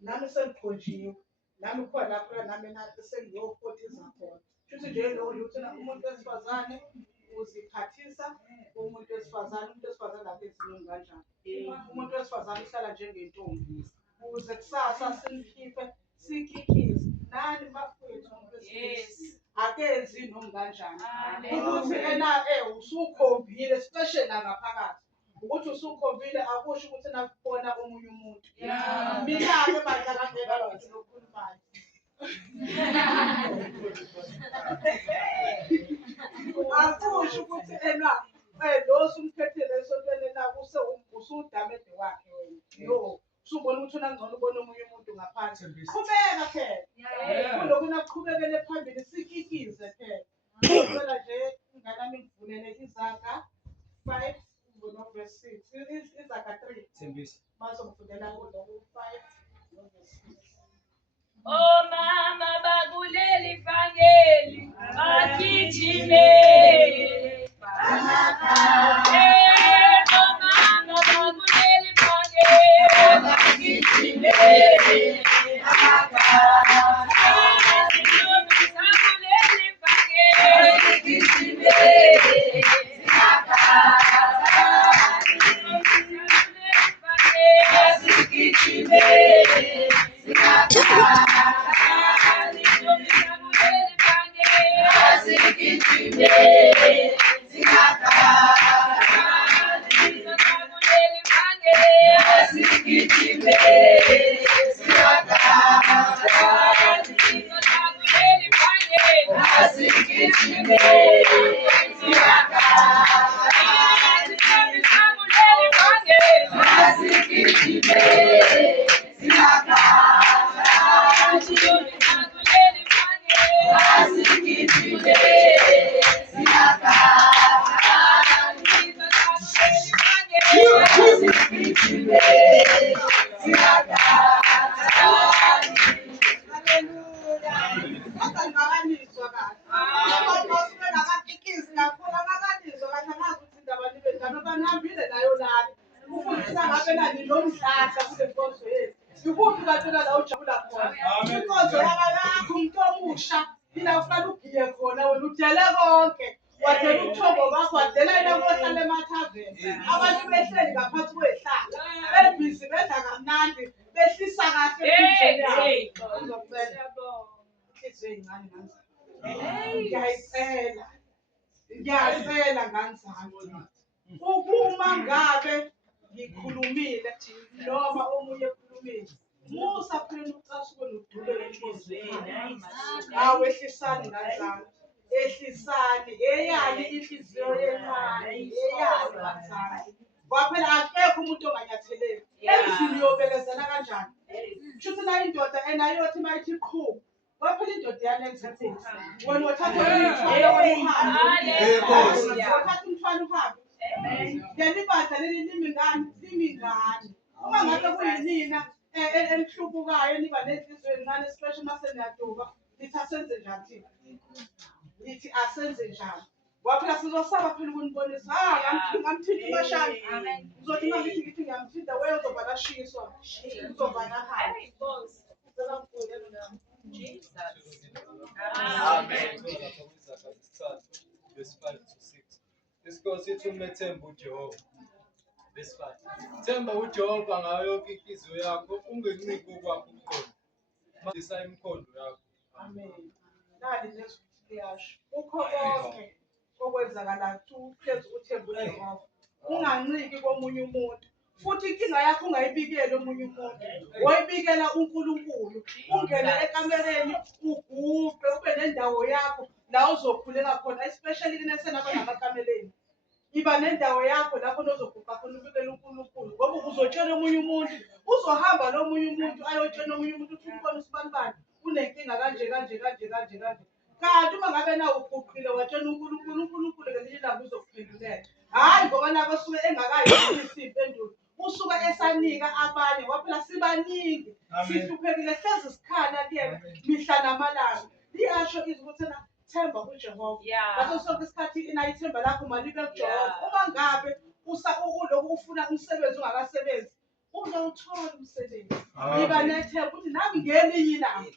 nami sengikhonjiwe nami khona lapho nami sengiyofotiza khona futhi nje lokho ukuthi umuntu wesifazane uziphathisa umuntu wesifazane lapho eziningi kanjani umuntu wesifazane uhlala njengentombi ukuze kusasa simkhiphe sikikize nani bafowethu umuntu wesilisa akenzi noma kanjani ukuthi usukhombile special ngaphakathi ukuthi usukhombile akusho ukuthi nakubona omunye umuntu mina-ke bandla kangeka abantu lokhulumayo akusho ukuthi lo sumkhethele esontweni lakho usudamede wakhe wena no usubona ukuthi unangcono ubona omunye umuntu ngaphansi qhubeka phela kulokhu nakuqhubekele phambili sikikize phela phela nje inganami ngivulele Izaga 5 verse 6 Izaga 3 Thembisa bazongifundela kuloko 5 verse 6 Mama bakuleli vangeli bagijime mama bakuleli vangeli bagijime Ngiyacela nganzani ukuma ngabe ngikhulumile noma omunye ekhulumile musa phela ucasuke nodulo enhlizweni awehlisani nganzani ehlisani eyani inhliziyo yencane eyani nganzani waphela akekho umuntu onganyatheleli emzini uyobekezela kanjani kushuthi na indoda enayothi mayithi qhu waphela indoda yalenza wena wathatha umthwalo wathatha umthwalo uhambe leli badla leli limingani uma ngabe kuyinina elihlubukayo niba nenhliziyo encane especially uma seniyaduka lithi asenze njani thina lithi asenze njani waphela sizosaba phela ukunibonisa ngamthinta imashana uzothi uma ngithi ngiyamthinta weyo uzoba nashiswa uzoba nahaya Jesus. Amen. Verse 5 to 6. Isikolo sithi umethemba uJehova. Verse 5. Themba uJehova ngayo yonke inhliziyo yakho, ungenciki okwakho ukuqonda. Mandisa imikhondo yakho. Amen. Nali lesiyasho. Ukho konke okwenzakala phezu uthemba uJehova. Unganciki komunye umuntu. Futhi inkinga yakho ungayibikeli omunye umuntu woyibikela uNkulunkulu ungene ekamereni ugubhe ube nendawo yakho la uzokhuleka khona especially kunesenaba namakameleni iba nendawo yakho lapho ozogubha khona ubikela uNkulunkulu ngoba uzotshela omunye umuntu uzohamba nomunye umuntu ayotshela omunye umuntu uthi umbona usibanibani unenkinga kanje kanti uma ngabe nawe uguqile watshela uNkulunkulu ngelinye ilanga uzokuphendulela hayi ngoba nabo suke engakayibonisi impendulo usuka esanika abanye waphela sibaningi sihluphekile hlezi isikhala kuyena mihla namalanga liyasho izwi ukuthi themba kuJehova ngaso sonke isikhathi inayithemba lakho malibe kuJehova uma ngabe ulokhu ufuna umsebenzi ungakasebenzi uzowuthola umsebenzi. Yiba nethemba ukuthi nami ngelinye ilanga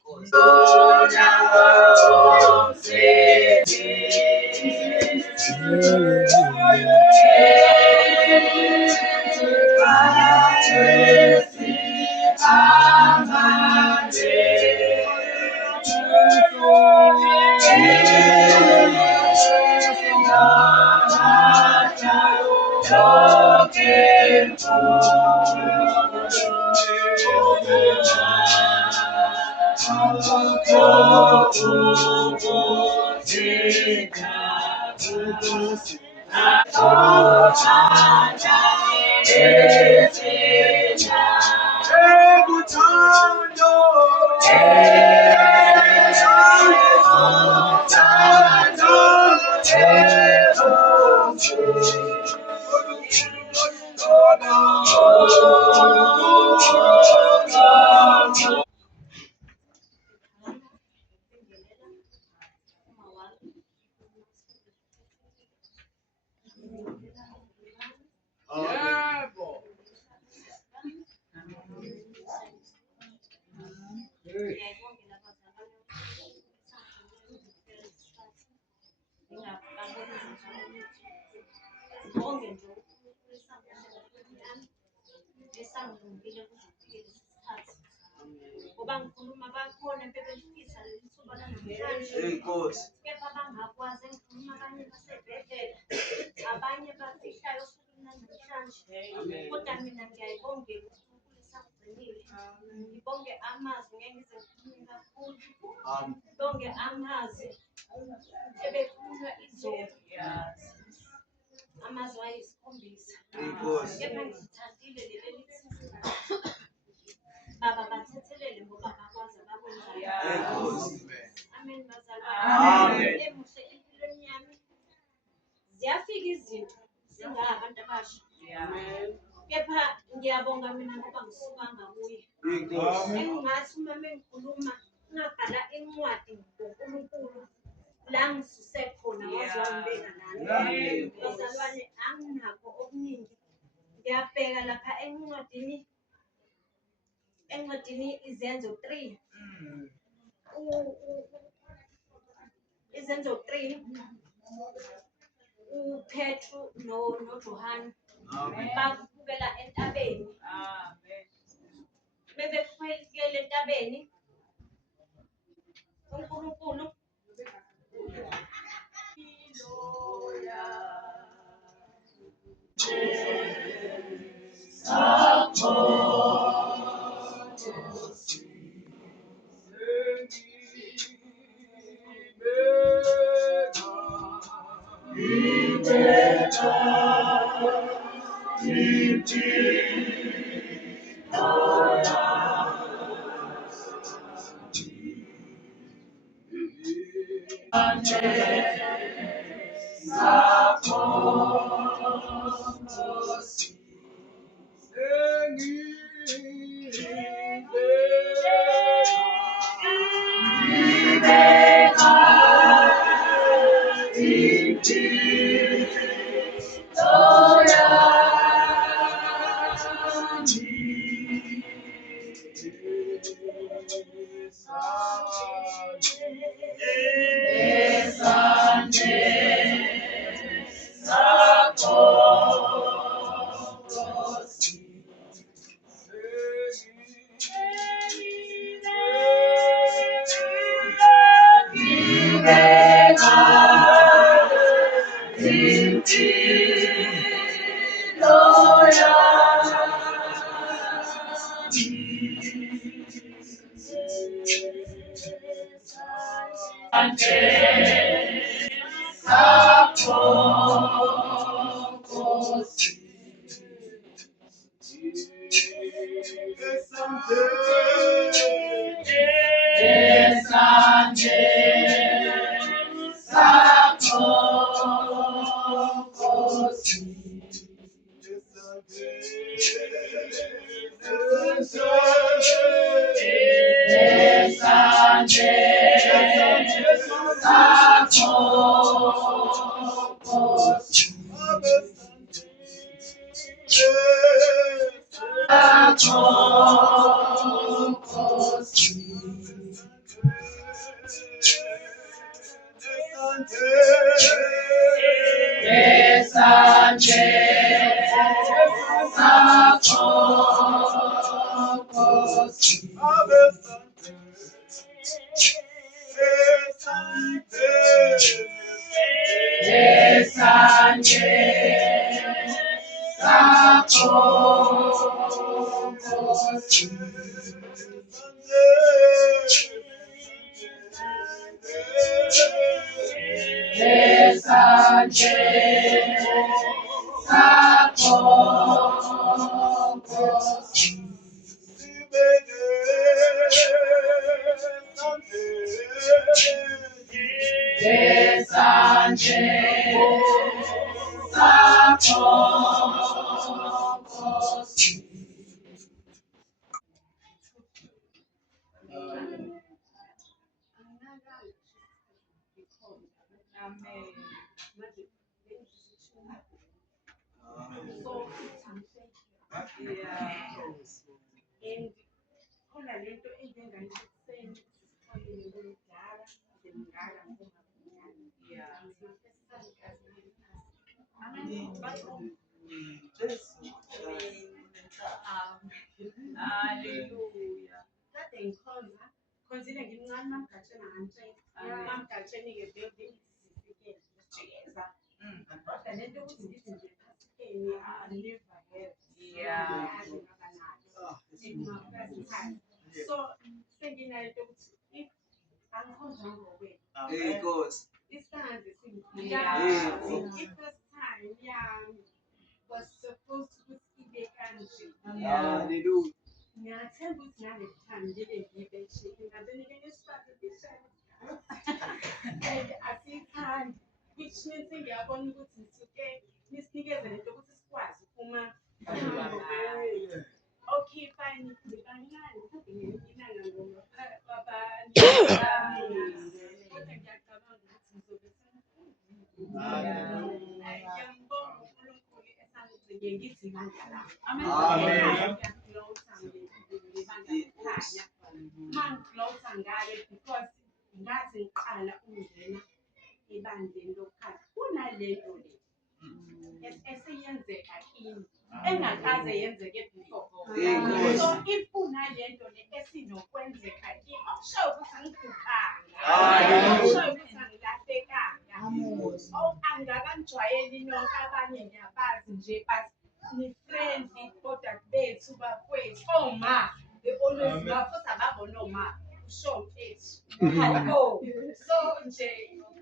ngoba ngikhuluma bakhona bebelifisa leli thuba lanamhlanje kepha bangakwazi ngikhuluma abanye basebhedlela abanye bafihlayo osukwini lanamhlanje kodwa mina ngiyayibongela uNkulunkulu esakugcinile ngibonge amazwi ngeke ngize ngikhulume kakhulu ngibonge amazwi ebekhulunywa izolo amazwi ayisikhombisa kepha ngizithandile leli lithi Baba bathethelele ngoba bakwazi abakwenzayo. Amen bazalwane. Emuhle empilweni yami. Ziyafika izinto singabantu abasha. Kepha ngiyabonga mina ngoba ngisukanga kuye. Engingathi uma mengikhuluma ngabhala incwadi ngoNkulunkulu la ngisuse khona waziwa ngibeka nani. Bazalwane anginakho okuningi. Ngiyabheka lapha encwadini izenzo 3 izenzo 3 uPetru noJohane bakhupukela entabeni bebekhwelile entabeni uNkulunkulu khona lento enjengayisekuseni sisixolile ngomdala ngimngaka Hallelujah. kade ngikhonza khonzile ngimncane mamgatsheni mamgatsheni-ke building sifikele sijikeza kodwa lento yokuthi ngithi nje ephasitheni never have Yeah. so senginayo into yokuthi if angikhonzanga ngokwena isikhathi i-first time yami was supposed ukuthi ibe kanje ngiyathemba ukuthi ngale time ngike ngibe nje ngingazeni-ke nesiphatho sishaya and asiyithandi which means ngiyabona ukuthi nisuke nisinikeze lento yokuthi sikwazi uma okay fine ngibancane mhlawumbe ngelinye ilanga kwabantu kodwa ngiyacabanga ukuthi ngizobe ngiyambonga uNkulunkulu esangigcine ngithi mandla lami ngibangakhanya mangiglotha ngayo because ngathi ngiqala ukungena ebandleni lokuqala kunalento le esiyenzeka kimi engakaze yenzeke before so if kunalento le esinokwenzeka kimi okushoyo ukuthi angiguganga okushoyo ukuthi angilahlekanga angakangijwayeli nonke abanye ngiyabazi nje but ni-friendly kodwa bethu bakwethu oma they always love futhi ababona oma usho ethu so nje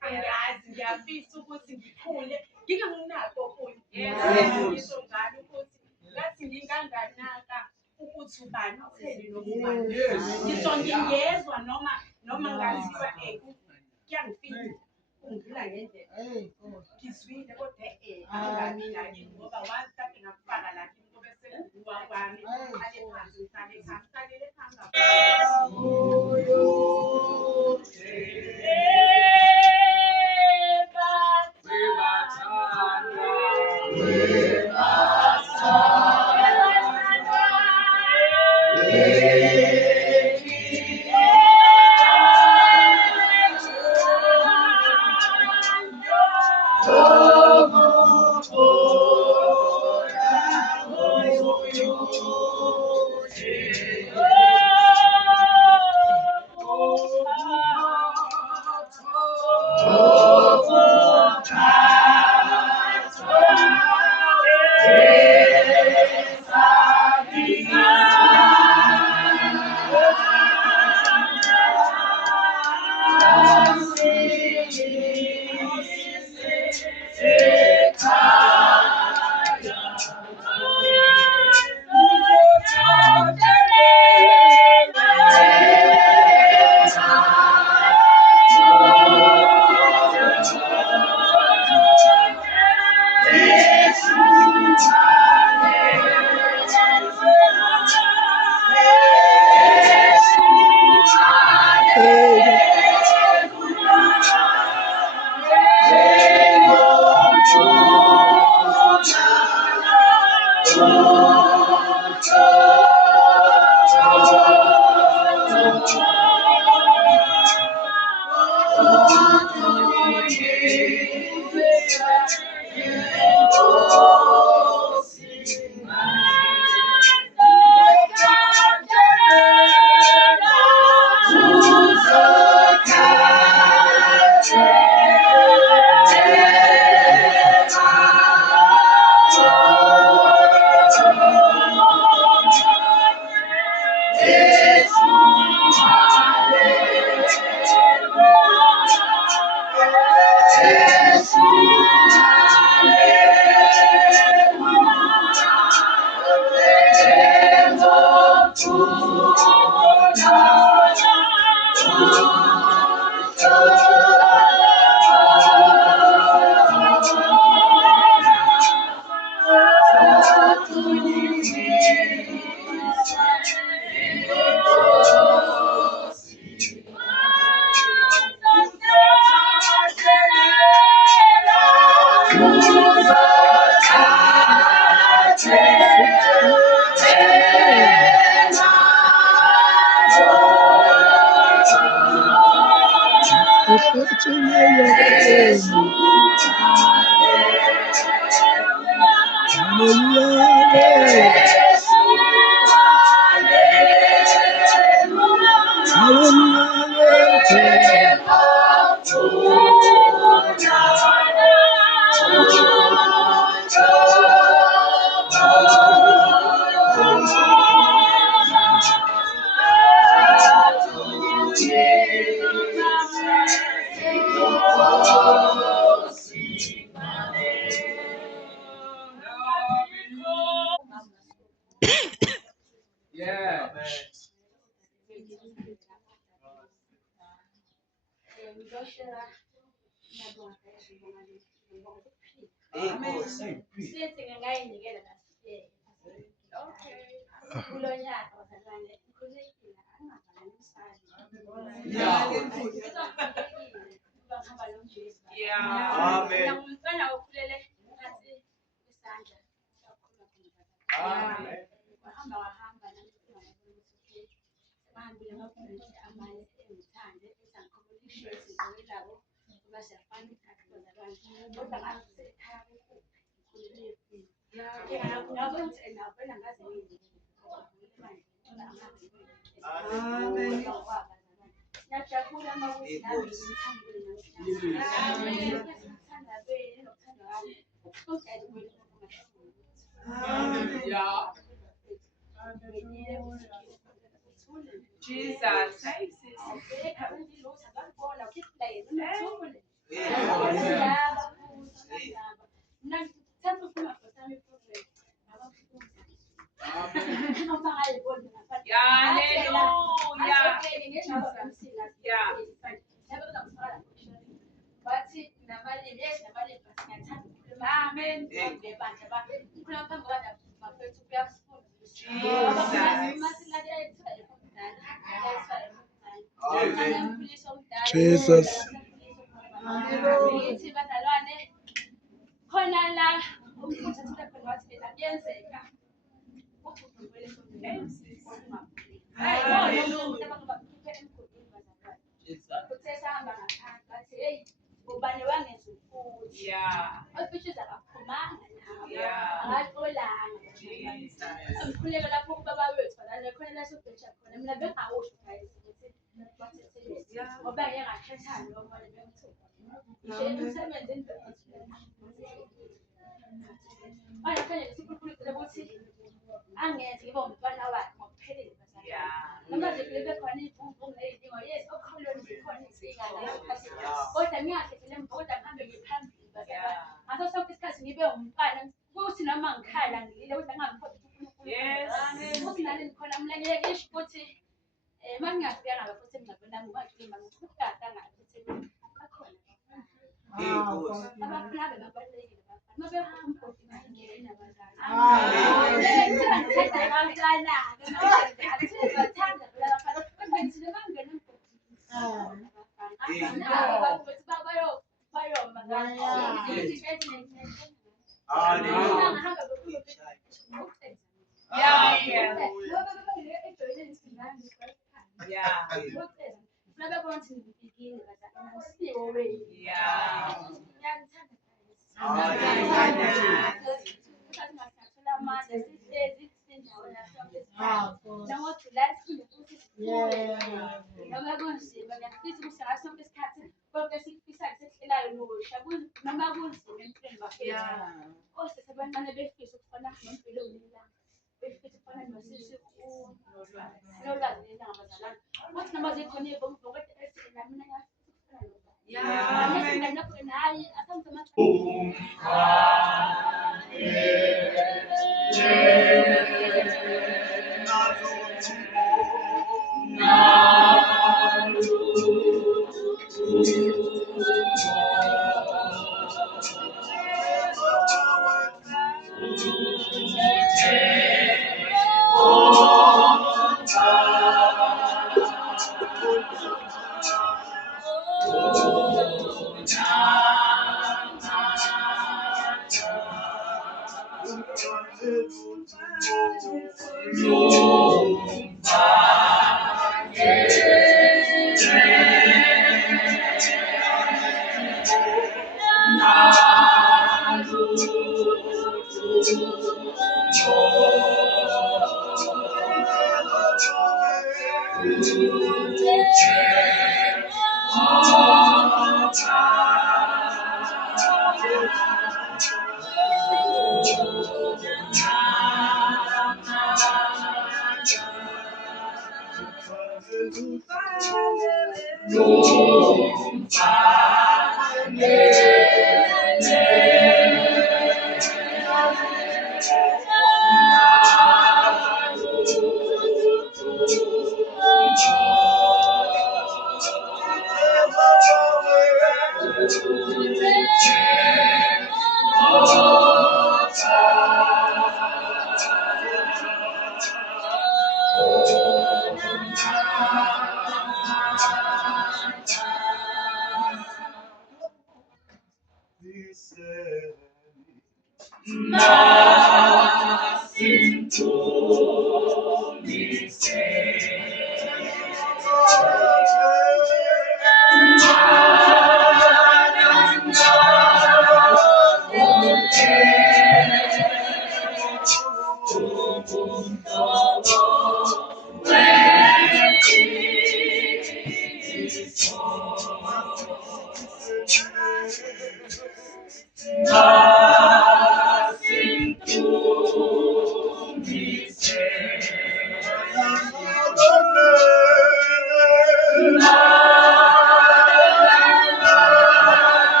angazi ngiyafisa ukuthi ngikhule ngingamunako okunye ngisho ngalo ukuthi ngathi nginganganaka ukuthi ubani utheni noma ubani ngisho ngingezwa noma ngathiwa kuyangifika ungidlula ngendlela ngizwile kodwa angabi nakini ngoba wazi mhlawumbe ngakufaka la kimi ngoba sekuwa kwami ale phansi ngihlale phansi hlalele phansi Yeah. Jesus.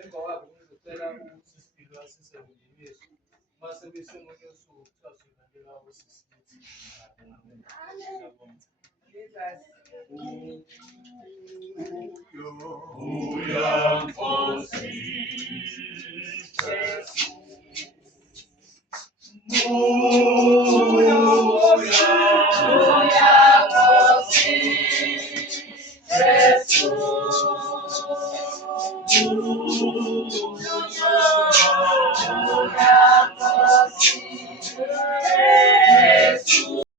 Emva kwakhe ngizocela ukuthi sipilo asisebenzeni Yesu. Mase besemunye usuku kuthiwa silandela usisithi. Uya